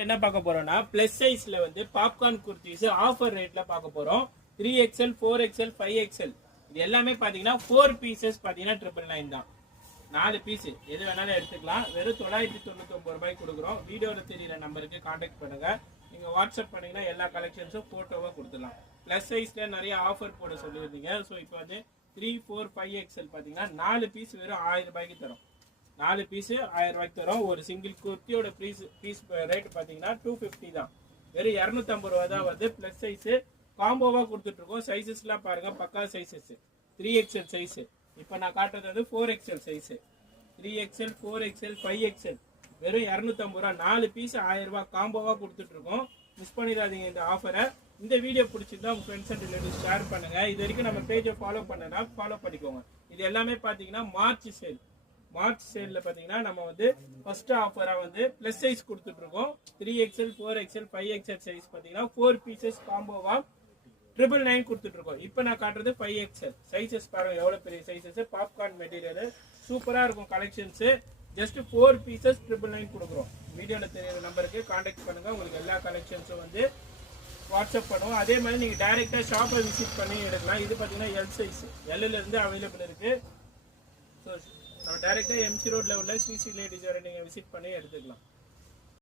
என்ன பார்க்க போறோம்னா பிளஸ் சைஸ்ல வந்து பாப்கார்ன் குர்த்திஸ் ஆஃபர் ரேட்ல பார்க்க போறோம். 3XL 4XL 5XL இது எல்லாமே பாத்தீங்கன்னா 4 பீசஸ் பாத்தீங்கன்னா 999 தான். 4 பீஸ் எது வேணாலும் எடுத்துக்கலாம். வெறும் 999 ரூபாய்க்கு கொடுக்குறோம். வீடியோல தெரியுற நம்பருக்கு கான்டாக்ட் பண்ணுங்க. நீங்க வாட்ஸ்அப் பண்ணீங்கன்னா எல்லா கலெக்ஷன்ஸும் போட்டோவா கொடுத்துடலாம். பிளஸ் சைஸ்ல நிறைய ஆஃபர் போட சொல்லியிருந்தீங்க. ஸோ இப்போ வந்து 3, 4, 5XL பாத்தீங்கன்னா 4 பீஸ் வெறும் 1000 ரூபாய்க்கு தரும். 4 பீஸ் 1000 ரூபாய்க்கு தரும். ஒரு சிங்கிள் குர்த்தியோட பீஸ் ரேட் பாத்தீங்கன்னா 250 தான். வெறும் 250 ரூபா தான் வந்து பிளஸ் சைஸ் காம்போவா கொடுத்துட்டு இருக்கோம். சைஸஸ்லாம் பாருங்க, பக்கா சைஸஸ். 3XL size. இப்போ நான் காட்டுறது வந்து 4XL size. 3XL 4XL 5XL வெறும் 250 ரூபா. 4 பீஸ் 1000 ரூபாய் காம்போவா கொடுத்துட்டு இருக்கோம். மிஸ் பண்ணிடாதீங்க இந்த ஆஃபரை. இந்த வீடியோ பிடிச்சிருந்தா உங்க ஃப்ரெண்ட்ஸ் அண்ட் ரிலேட்டிவ்ஸ் ஷேர் பண்ணுங்க. இது வரைக்கும் நம்ம பேஜை ஃபாலோ பண்ணனா ஃபாலோ பண்ணிக்கோங்க. இது எல்லாமே பாத்தீங்கன்னா மார்ச் சேல்ல பாத்தீங்கன்னா நம்ம வந்து ஃபர்ஸ்ட் ஆஃபரா வந்து பிளஸ் சைஸ் கொடுத்துட்டு இருக்கோம். 3XL 4XL 5XL சைஸ் பாத்தீங்கன்னா 4 பீசஸ் காம்போவா 999 கொடுத்துட்டு இருக்கோம். இப்போ நான் காட்டுறது 5XL சைஸஸ் பாருங்க, எவ்வளவு பெரிய சைஸஸ். பாப்கார்ன் மெட்டீரியல் சூப்பரா இருக்கும் கலெக்ஷன்ஸ். ஜஸ்ட் 4 பீசஸ் 999 கொடுக்குறோம். வீடியோல தெரியுற நம்பருக்கு கான்டாக்ட் பண்ணுங்க. உங்களுக்கு எல்லா கலெக்ஷன்ஸும் வந்து வாட்ஸ்அப் பண்ணுவோம். அதே மாதிரி நீங்க டைரக்டா ஷாப்பை விசிட் பண்ணி எடுக்கலாம். இது பாத்தீங்கன்னா எல் சைஸ், எல்ல இருந்து அவைலபிள் இருக்கு. ஸோ நம்ம டைரக்டா எம்சி ரோட்ல உள்ள சிசி லேடிஸ் வரை நீங்க விசிட் பண்ணி எடுத்துக்கலாம்.